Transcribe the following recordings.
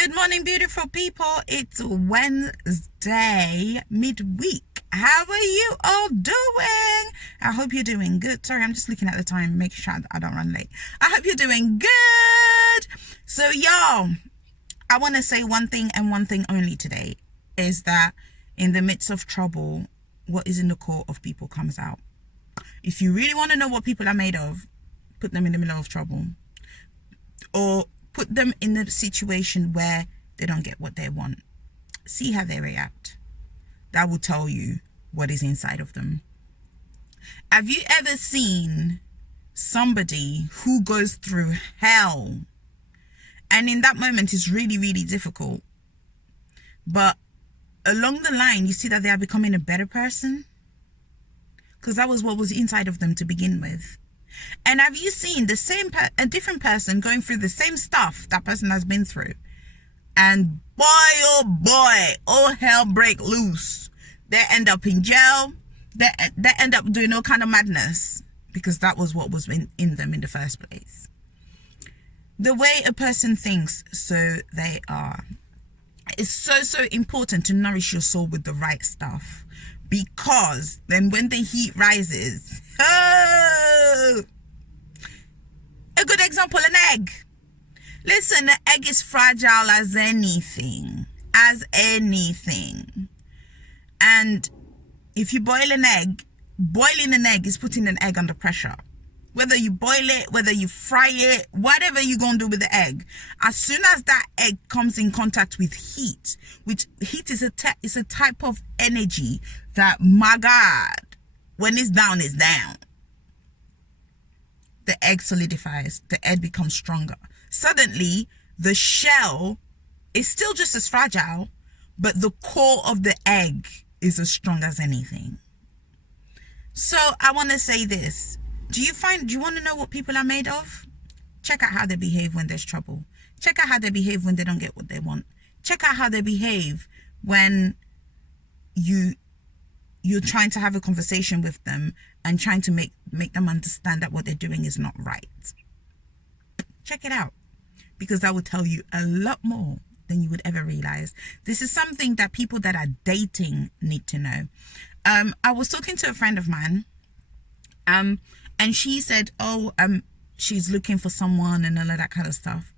Good morning, beautiful people. It's Wednesday, midweek. How are you all doing? I hope you're doing good. Sorry, I'm just looking at the time, making sure I don't run late. I hope you're doing good. So, y'all, I want to say one thing and one thing only today is that in the midst of trouble, what is in the core of people comes out. If you really want to know what people are made of, put them in the middle of trouble. Or put them in a situation where they don't get what they want. See how they react. That will tell you what is inside of them. Have you ever seen somebody who goes through hell and in that moment is really, really difficult, but along the line you see that they are becoming a better person? Because that was what was inside of them to begin with. And have you seen a different person going through the same stuff that person has been through? And boy, oh boy, all hell break loose. They end up in jail. They end up doing all kind of madness because that was what was in them in the first place. The way a person thinks, so they are. It's so important to nourish your soul with the right stuff, because then when the heat rises, a good example, an egg. Listen, the egg is fragile as anything. And if you boil an egg, boiling an egg is putting an egg under pressure. Whether you boil it, whether you fry it, whatever you're going to do with the egg, as soon as that egg comes in contact with heat, which heat is a type of energy that, my God, when it's down, it's down. The egg solidifies, the egg becomes stronger. Suddenly, the shell is still just as fragile, but the core of the egg is as strong as anything. So I want to say this. Do you want to know what people are made of? Check out how they behave when there's trouble. Check out how they behave when they don't get what they want. Check out how they behave when you're trying to have a conversation with them and trying to make them understand that what they're doing is not right. Check it out, because that will tell you a lot more than you would ever realize. This is something that people that are dating need to know. I was talking to a friend of mine, and she said, she's looking for someone and all of that kind of stuff.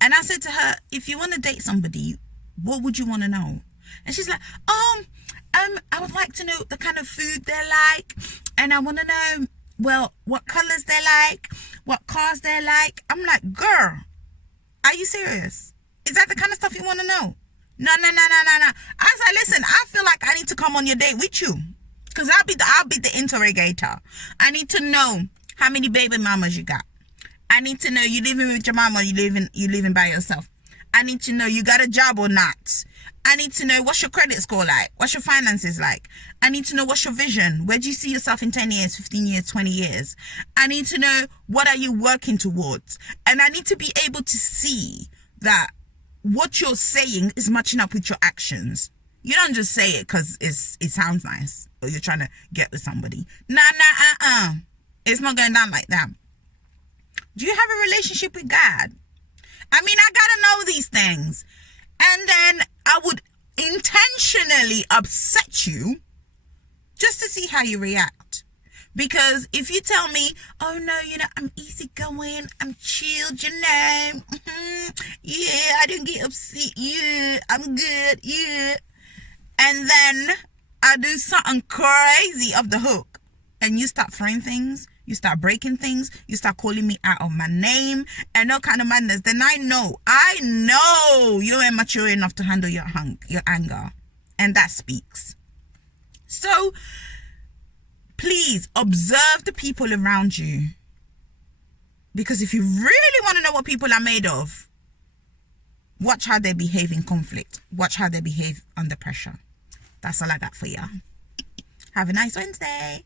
And I said to her, if you want to date somebody, what would you want to know? And she's like, I would like to know the kind of food they like, and I want to know, well, what colors they like, what cars they like. I'm like, girl, are you serious? Is that the kind of stuff you want to know? No. I was like, listen, I feel like I need to come on your date with you, because I'll be the interrogator. I need to know how many baby mamas you got. I need to know you living with your mama, you living by yourself. I need to know you got a job or not. I need to know what's your credit score like, what's your finances like. I need to know what's your vision. Where do you see yourself in 10 years, 15 years, 20 years? I need to know what are you working towards. And I need to be able to see that what you're saying is matching up with your actions. You don't just say it because it sounds nice or you're trying to get with somebody. It's not going down like that. Do you have a relationship with God? I mean, I gotta know these things. And then I would intentionally upset you just to see how you react. Because if you tell me, oh no, I'm easygoing, I'm chilled, yeah, I didn't get upset, yeah, I'm good, yeah. And then I do something crazy off the hook, and you start throwing things, you start breaking things, you start calling me out of my name and all kind of madness, then I know you're immature enough to handle your anger, and that speaks. So please observe the people around you, because if you really want to know what people are made of, watch how they behave in conflict. Watch how they behave under pressure. That's all I got for you. Have a nice Wednesday.